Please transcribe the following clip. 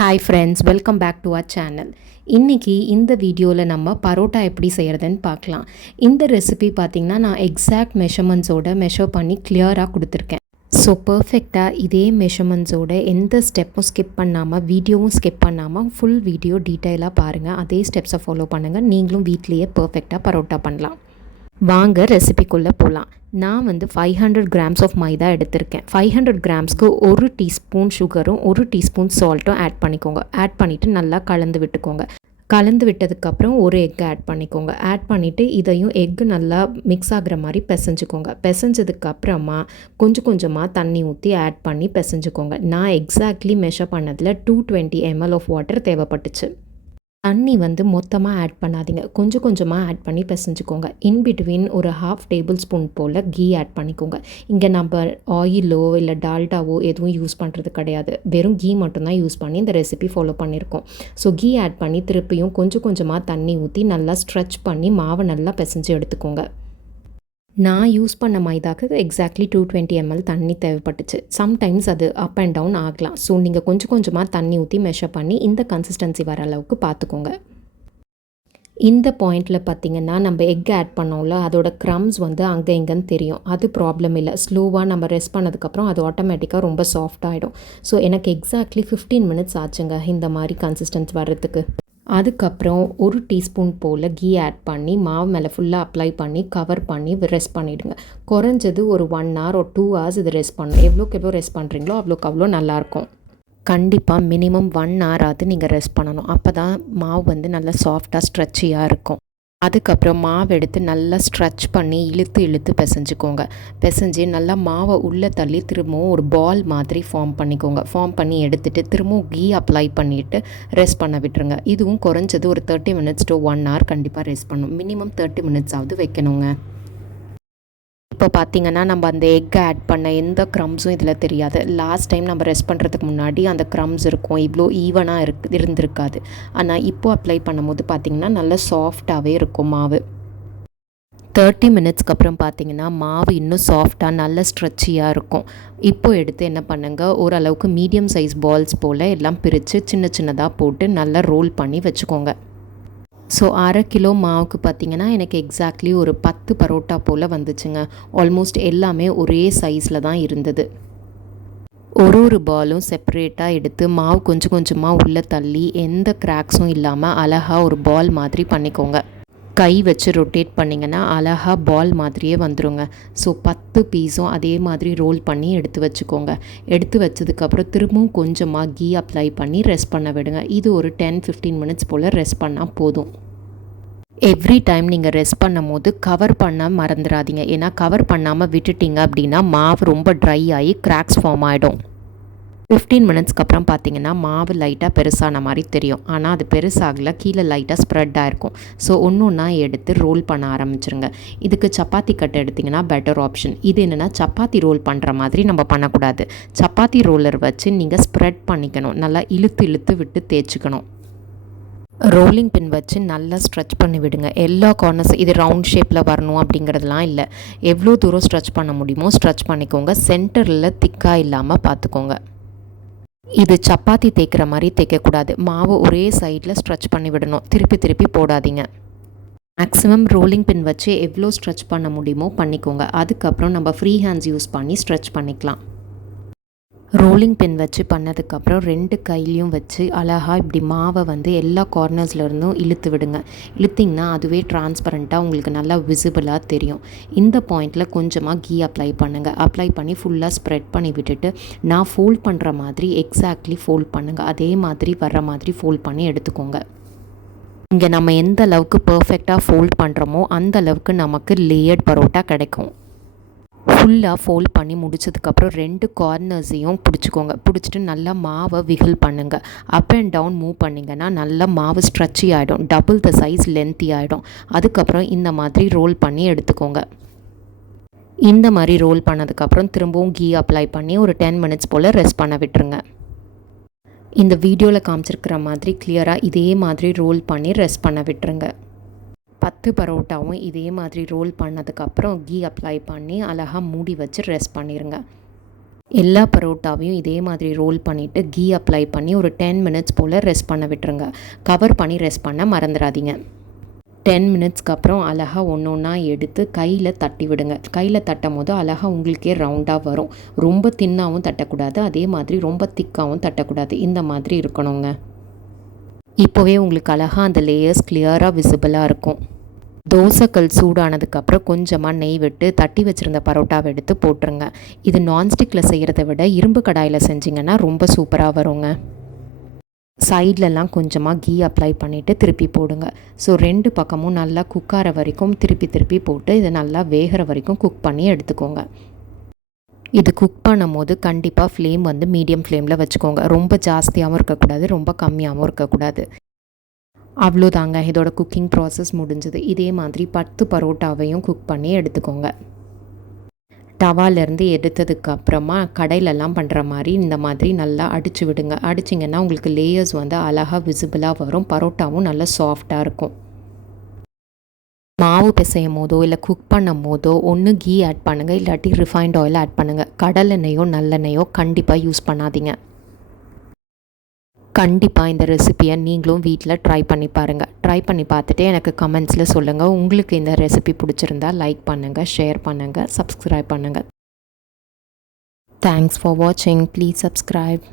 Hi friends, welcome back to our channel. இன்றைக்கி இந்த வீடியோவில் நம்ம பரோட்டா எப்படி செய்கிறதுன்னு பார்க்கலாம். இந்த ரெசிபி பார்த்திங்கன்னா நான் எக்ஸாக்ட் மெஷர்மெண்ட்ஸோடு மெஷர் பண்ணி கிளியராக கொடுத்துருக்கேன். ஸோ பர்ஃபெக்டாக இதே மெஷர்மெண்ட்ஸோடு எந்த ஸ்டெப்பும் ஸ்கிப் பண்ணாமல், வீடியோவும் ஸ்கிப் பண்ணாமல் ஃபுல் வீடியோ டீட்டெயிலாக பாருங்கள். அதே ஸ்டெப்ஸை ஃபாலோ பண்ணுங்கள். நீங்களும் வீட்லேயே பர்ஃபெக்டாக பரோட்டா பண்ணலாம். வாங்க ரெசிபிக்குள்ளே போகலாம். நான் 500 கிராம்ஸ் ஆஃப் மைதா எடுத்திருக்கேன். 500 கிராம்ஸ்க்கு 1 டீஸ்பூன் சுகரும் 1 டீஸ்பூன் சால்ட்டும் ஆட் பண்ணிக்கோங்க. ஆட் பண்ணிவிட்டு நல்லா கலந்து விட்டுக்கோங்க. கலந்து விட்டதுக்கப்புறம் ஒரு எக் ஆட் பண்ணிக்கோங்க. ஆட் பண்ணிவிட்டு இதையும் எக்கு நல்லா மிக்ஸ் ஆகிற மாதிரி பிசைஞ்சுக்கோங்க. பிசைஞ்சதுக்கப்புறமா கொஞ்சம் கொஞ்சமாக தண்ணி ஊற்றி ஆட் பண்ணி பிசைஞ்சுக்கோங்க. நான் எக்ஸாக்ட்லி மெஷர் பண்ணதில் 220 ml ஆஃப் வாட்டர் தேவைப்பட்டுச்சு. தண்ணி மொத்தமாக ஆட் பண்ணாதீங்க, கொஞ்சம் கொஞ்சமாக ஆட் பண்ணி பிசைஞ்சுக்கோங்க. இன்பிட்வீன் ஒரு 1/2 டேபிள் ஸ்பூன் போல் கீ ஆட் பண்ணிக்கோங்க. இங்கே நம்ம ஆயிலோ இல்லை டால்டாவோ எதுவும் யூஸ் பண்ணுறது கிடையாது. வெறும் கீ மட்டும்தான் யூஸ் பண்ணி இந்த ரெசிபி ஃபாலோ பண்ணியிருக்கோம். ஸோ கீ ஆட் பண்ணி திருப்பியும் கொஞ்சம் கொஞ்சமாக தண்ணி ஊற்றி நல்லா ஸ்ட்ரெச் பண்ணி மாவை நல்லா பிசைஞ்சு எடுத்துக்கோங்க. நான் யூஸ் பண்ண மைதாக்கு எக்ஸாக்ட்லி 220 ml தண்ணி தேவைப்பட்டுச்சு. சம்டைம்ஸ் அது அப் அண்ட் டவுன் ஆகலாம். ஸோ நீங்கள் கொஞ்சம் கொஞ்சமாக தண்ணி ஊற்றி மெஷர் பண்ணி இந்த கன்சிஸ்டன்சி வர அளவுக்கு பார்த்துக்கோங்க. இந்த பாயிண்டில் பார்த்திங்கன்னா நம்ம எக் ஆட் பண்ணோம்ல, அதோட க்ரம்ஸ் அங்கே இங்கேன்னு தெரியும். அது ப்ராப்ளம் இல்லை. ஸ்லோவாக நம்ம ரெஸ்ட் பண்ணதுக்கப்புறம் அது ஆட்டோமேட்டிக்காக ரொம்ப சாஃப்டாகிடும். ஸோ எனக்கு எக்ஸாக்ட்லி 15 மினிட்ஸ் ஆச்சுங்க இந்த மாதிரி கன்சிஸ்டன்ஸ் வர்றதுக்கு. அதுக்கப்புறம் 1 டீஸ்பூன் போல் கீ ஆட் பண்ணி மாவு மேலே ஃபுல்லாக அப்ளை பண்ணி கவர் பண்ணி ரெஸ்ட் பண்ணிவிடுங்க. குறைஞ்சது ஒரு 1 hour or 2 hours இது ரெஸ்ட் பண்ணணும். எவ்வளோக்கு எவ்வளோ ரெஸ்ட் பண்ணுறீங்களோ அவ்வளோ நல்லாயிருக்கும். கண்டிப்பாக மினிமம் 1 hour ஆகுது நீங்கள் ரெஸ்ட் பண்ணணும். அப்போ தான் மாவு நல்லா சாஃப்டாக ஸ்ட்ரெச்சியாக இருக்கும். அதுக்கப்புறம் மாவு எடுத்து நல்லா ஸ்ட்ரெச் பண்ணி இழுத்து பிசைஞ்சுக்கோங்க. பிசைஞ்சு நல்லா மாவை உள்ளே தள்ளி திரும்பவும் ஒரு பால் மாதிரி ஃபார்ம் பண்ணிக்கோங்க. ஃபார்ம் பண்ணி எடுத்துகிட்டு திரும்பவும் கீ அப்ளை பண்ணிவிட்டு ரெஸ்ட் பண்ண விட்டுருங்க. இதுவும் குறைஞ்சது ஒரு 30 minutes to 1 hour கண்டிப்பாக ரெஸ்ட் பண்ணணும். மினிமம் 30 minutes ஆகுது வைக்கணுங்க. இப்போ பார்த்திங்கன்னா நம்ம அந்த எக்கை ஆட் பண்ண எந்த க்ரம்ஸும் இதில் தெரியாது. லாஸ்ட் டைம் நம்ம ரெஸ்ட் பண்ணுறதுக்கு முன்னாடி அந்த க்ரம்ஸ் இருக்கும், இவ்வளோ ஈவனாக இருந்திருக்காது. ஆனால் இப்போது அப்ளை பண்ணும்போது பார்த்திங்கன்னா நல்லா சாஃப்டாகவே இருக்கும் மாவு. 30 மினிட்ஸ்க்கு அப்புறம் பார்த்திங்கன்னா மாவு இன்னும் சாஃப்டாக நல்ல ஸ்ட்ரெச்சியாக இருக்கும். இப்போது எடுத்து என்ன பண்ணுங்கள், ஓரளவுக்கு மீடியம் சைஸ் பால்ஸ் போல் எல்லாம் பிரித்து சின்ன சின்னதாக போட்டு நல்லா ரோல் பண்ணி வச்சுக்கோங்க. ஸோ 1/2 கிலோ மாவுக்கு பார்த்திங்கன்னா எனக்கு எக்ஸாக்ட்லி ஒரு 10 பரோட்டா போல் வந்துச்சுங்க. ஆல்மோஸ்ட் எல்லாமே ஒரே சைஸில் தான் இருந்தது. ஒரு பாலும் செப்பரேட்டாக எடுத்து மாவு கொஞ்சம் கொஞ்சமாக உள்ளே தள்ளி எந்த கிராக்ஸும் இல்லாமல் அழகாக ஒரு பால் மாதிரி பண்ணிக்கோங்க. கை வச்சு ரொட்டேட் பண்ணிங்கன்னா அழகாக பால் மாதிரியே வந்துடுங்க. ஸோ 10 பீஸும் அதே மாதிரி ரோல் பண்ணி எடுத்து வச்சுக்கோங்க. எடுத்து வச்சதுக்கப்புறம் திரும்பவும் கொஞ்சமாக கீ அப்ளை பண்ணி ரெஸ்ட் பண்ண விடுங்க. இது ஒரு 10-15 மினிட்ஸ் போல் ரெஸ்ட் பண்ணால் போதும். எவ்ரி டைம் நீங்கள் ரெஸ்ட் பண்ணும் போது கவர் பண்ண மறந்துடாதீங்க. ஏன்னா கவர் பண்ணாமல் விட்டுட்டிங்க அப்படின்னா மாவு ரொம்ப ட்ரை ஆகி கிராக்ஸ் ஃபார்ம் ஆகிடும். 15 மினிட்ஸ்க்கு அப்புறம் பார்த்திங்கன்னா மாவு லைட்டாக பெருசான மாதிரி தெரியும். ஆனால் அது பெருசாகல, கீழே லைட்டாக ஸ்ப்ரெட் ஆகிருக்கும். ஸோ ஒன்றா எடுத்து ரோல் பண்ண ஆரம்பிச்சிருங்க. இதுக்கு சப்பாத்தி கட்டை எடுத்திங்கன்னா பெட்டர் ஆப்ஷன். இது என்னென்னா சப்பாத்தி ரோல் பண்ணுற மாதிரி நம்ம பண்ணக்கூடாது. சப்பாத்தி ரோலர் வச்சு நீங்கள் ஸ்ப்ரெட் பண்ணிக்கணும். நல்லா இழுத்து விட்டு தேய்ச்சிக்கணும். ரோலிங் பின் வச்சு நல்லா ஸ்ட்ரெச் பண்ணி விடுங்க. எல்லா கார்னர்ஸ் இது ரவுண்ட் ஷேப்பில் வரணும் அப்படிங்கிறதுலாம் இல்லை. எவ்வளோ தூரம் ஸ்ட்ரெச் பண்ண முடியுமோ ஸ்ட்ரெச் பண்ணிக்கோங்க. சென்டரில் திக்காக இல்லாமல் பார்த்துக்கோங்க. இது சப்பாத்தி தேய்க்கிற மாதிரி தேய்க்கக்கூடாது. மாவு ஒரே சைடில் ஸ்ட்ரெச் பண்ணி விடணும். திருப்பி போடாதீங்க. மேக்ஸிமம் ரோலிங் பின் வச்சு எவ்வளோ ஸ்ட்ரெச் பண்ண முடியுமோ பண்ணிக்கோங்க. அதுக்கப்புறம் நம்ம ஃப்ரீ ஹேண்ட்ஸ் யூஸ் பண்ணி ஸ்ட்ரெச் பண்ணிக்கலாம். ரோலிங் பின் வச்சு பண்ணதுக்கப்புறம் 2 கையிலையும் வச்சு அழகாக இப்படி மாவை எல்லா கார்னர்ஸ்லேருந்தும் இழுத்து விடுங்க. இழுத்திங்கன்னா அதுவே டிரான்ஸ்பரண்ட்டாக உங்களுக்கு நல்லா விசிபிளாக தெரியும். இந்த பாயிண்டில் கொஞ்சமாக கீ அப்ளை பண்ணுங்கள். அப்ளை பண்ணி ஃபுல்லாக ஸ்ப்ரெட் பண்ணி விட்டுட்டு நான் ஃபோல்ட் பண்ணுற மாதிரி எக்ஸாக்ட்லி ஃபோல்ட் பண்ணுங்கள். அதே மாதிரி வர்ற மாதிரி ஃபோல்ட் பண்ணி எடுத்துக்கோங்க. இங்கே நம்ம எந்த அளவுக்கு பர்ஃபெக்டாக ஃபோல்ட் பண்ணுறோமோ அந்த அளவுக்கு நமக்கு லேயர்ட் பரோட்டா கிடைக்கும். ஃபுல்லாக ஃபோல்ட் பண்ணி முடிச்சதுக்கப்புறம் 2 கார்னர்ஸையும் பிடிச்சிக்கோங்க. பிடிச்சிட்டு நல்லா மாவை விகில் பண்ணுங்கள். அப் அண்ட் டவுன் மூவ் பண்ணிங்கன்னா நல்லா மாவு ஸ்ட்ரெச்சி ஆகிடும். டபுள் த சைஸ் லென்த்தி ஆகிடும். அதுக்கப்புறம் இந்த மாதிரி ரோல் பண்ணி எடுத்துக்கோங்க. இந்த மாதிரி ரோல் பண்ணதுக்கப்புறம் திரும்பவும் கீ அப்ளை பண்ணி ஒரு 10 மினிட்ஸ் போல் ரெஸ்ட் பண்ண விட்டுருங்க. இந்த வீடியோவில் காமிச்சிருக்கிற மாதிரி கிளியராக இதே மாதிரி ரோல் பண்ணி ரெஸ்ட் பண்ண விட்டுருங்க. 10 பரோட்டாவும் இதே மாதிரி ரோல் பண்ணதுக்கப்புறம் கீ அப்ளை பண்ணி அழகாக மூடி வச்சு ரெஸ்ட் பண்ணிடுங்க. எல்லா பரோட்டாவையும் இதே மாதிரி ரோல் பண்ணிவிட்டு கீ அப்ளை பண்ணி ஒரு 10 மினிட்ஸ் போல் ரெஸ்ட் பண்ண விட்டுருங்க. கவர் பண்ணி ரெஸ்ட் பண்ண மறந்துடாதீங்க. 10 மினிட்ஸ்க்கு அப்புறம் அழகாக ஒன்று ஒன்றா எடுத்து கையில் தட்டி விடுங்க. கையில் தட்டும் போது அழகாக உங்களுக்கே ரவுண்டாக வரும். ரொம்ப தின்னாகவும் தட்டக்கூடாது, அதே மாதிரி ரொம்ப திக்காகவும் தட்டக்கூடாது. இந்த மாதிரி இருக்கணுங்க. இப்போவே உங்களுக்கு அழகாக அந்த லேயர்ஸ் கிளியராக விசிபிளாக இருக்கும். தோசைக்கல் சூடானதுக்கப்புறம் கொஞ்சமாக நெய் விட்டு தட்டி வச்சுருந்த பரோட்டாவை எடுத்து போட்டுருங்க. இது நான்ஸ்டிக்கில் செய்கிறத விட இரும்பு கடாயில் செஞ்சிங்கன்னா ரொம்ப சூப்பராக வருங்க. சைட்லலாம் கொஞ்சமாக கீ அப்ளை பண்ணிவிட்டு திருப்பி போடுங்க. ஸோ 2 பக்கமும் நல்லா குக்கார வரைக்கும் திருப்பி போட்டு இதை நல்லா வேகிற வரைக்கும் குக் பண்ணி எடுத்துக்கோங்க. இது குக் பண்ணும் போது கண்டிப்பாக ஃப்ளேம் வந்து மீடியம் ஃப்ளேமில் வச்சுக்கோங்க. ரொம்ப ஜாஸ்தியாகவும் இருக்கக்கூடாது, ரொம்ப கம்மியாகவும் இருக்கக்கூடாது. அவ்வளோதாங்க, இதோட குக்கிங் ப்ராசஸ் முடிஞ்சது. இதே மாதிரி 10 பரோட்டாவையும் குக் பண்ணி எடுத்துக்கோங்க. டவாலேருந்து எடுத்ததுக்கப்புறமா கடையிலலாம் பண்ணுற மாதிரி இந்த மாதிரி நல்லா அடித்து விடுங்க. அடிச்சிங்கன்னா உங்களுக்கு லேயர்ஸ் வந்து அழகாக விசிபிளாக வரும். பரோட்டாவும் நல்லா சாஃப்டாக இருக்கும். மாவு பிசையும் போதோ இல்லை குக் பண்ணும் போதோ ஒன்று கீ ஆட் பண்ணுங்கள், இல்லாட்டி ரிஃபைண்ட் ஆயில் ஆட் பண்ணுங்கள். கடலெண்ணெயோ நல்லெண்ணெயோ கண்டிப்பாக யூஸ் பண்ணாதீங்க. கண்டிப்பாக இந்த ரெசிப்பியை நீங்களும் வீட்டில் ட்ரை பண்ணி பாருங்கள். ட்ரை பண்ணி பார்த்துட்டு எனக்கு கமெண்ட்ஸில் சொல்லுங்கள். உங்களுக்கு இந்த ரெசிபி பிடிச்சிருந்தா லைக் பண்ணுங்கள், ஷேர் பண்ணுங்கள், சப்ஸ்கிரைப் பண்ணுங்கள். தேங்க்ஸ் ஃபார் வாட்சிங். Please subscribe.